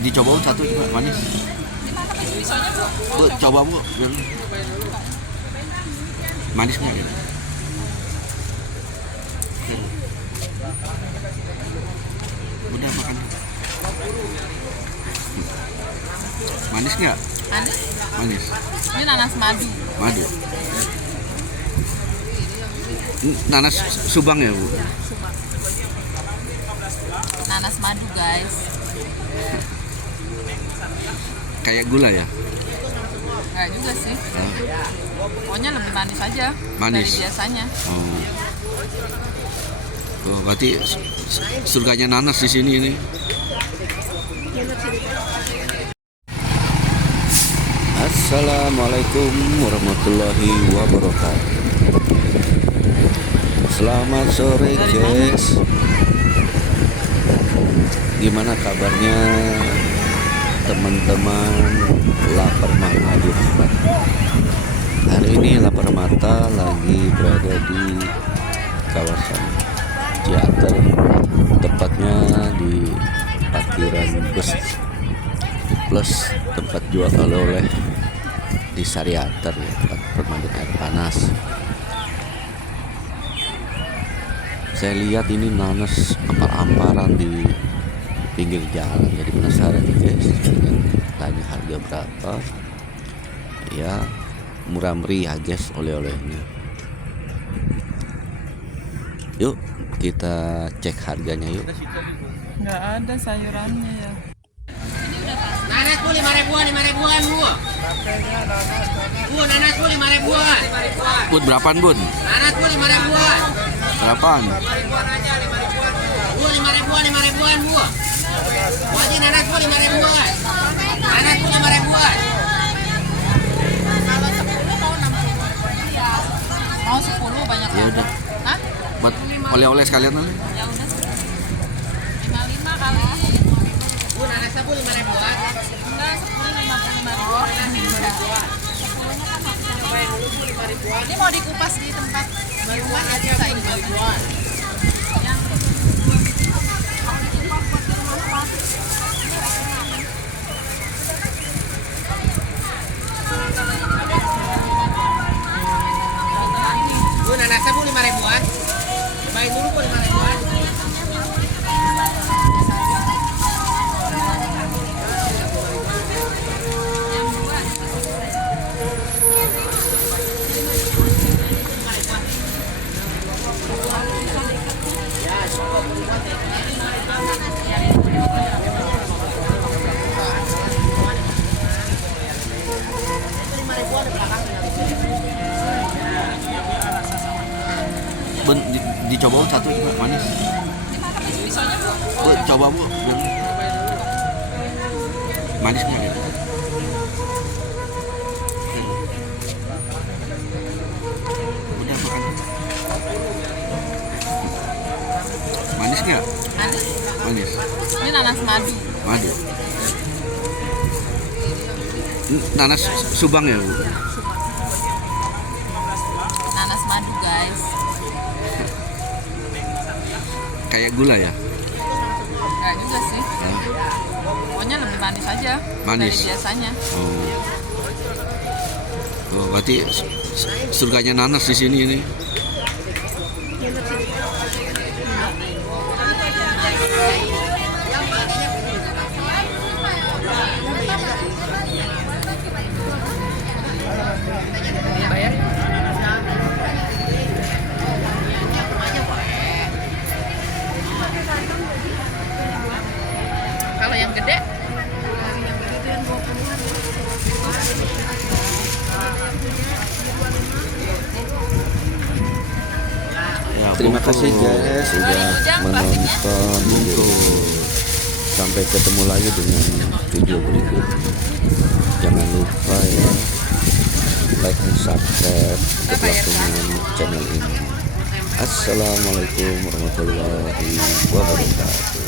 Dicoba satu juga manis. Coba bu, manis nggak gitu? Udah makan. Manis nggak? Manis. Manis. Ini nanas madu. Madu. Nanas Subang ya bu? Sumpah. Nanas madu guys. Kayak gula ya? Enggak juga sih. Pokoknya lebih manis aja Manis. dari biasanya. Oh. Oh, berarti surganya nanas di sini ini. Assalamualaikum warahmatullahi wabarakatuh. Selamat sore guys. Gimana kabarnya teman-teman lapar mata di rumah? Hari ini lapar mata lagi berada di kawasan Ciater, tepatnya di parkiran bus plus tempat jual oleh-oleh di Sariater ya, tempat permandian air panas. Saya lihat ini nanas ampar-amparan di pinggir jalan, jadi penasaran nih guys. Tanya harga berapa? Ya murah meriah guys oleh-olehnya. Yuk kita cek harganya yuk. Nggak ada sayurannya ya. Nanas bu 5 ribuan bu. Bu nanas bu 5 ribuan. Bun berapaan bun? Nanas bu 5 ribuan. Berapaan? 5 ribuan aja 5 ribuan. Bu 5 ribuan bu. Wajib nanas bu 5 ribuan. Nanas bu 5 ribuan. Kalau 10 mau 60. Mau 10 banyak Ya banget. udah. Hah? Buat oleh-oleh sekalian aja. Ya udah 55 kali. Bu nanasnya bu 5 ribuan. Enggak, 10 55 ribu. Ini mau dikupas di tempat di rumah aja saya ribuan. Yang Bu nanasnya bu 5 ribuan. Cobain dulu bu 5 ribuan. Dicoba satu juga manis. Coba bu, manis nggak gitu? Udah makan. Manis nggak? manis. Manis. Ini nanas madu. Madu. Nanas Subang ya bu? Nanas madu guys. Kayak gula ya? Enggak juga sih. Pokoknya lebih manis aja Manis. dari biasanya. Oh. Oh, berarti surganya nanas di sini ini. Kalau yang gede Ya, Terima kasih guys sudah menonton video. Sampai ketemu lagi dengan video berikut. Jangan lupa ya like dan subscribe keberlangsungan channel ini. Assalamualaikum warahmatullahi wabarakatuh.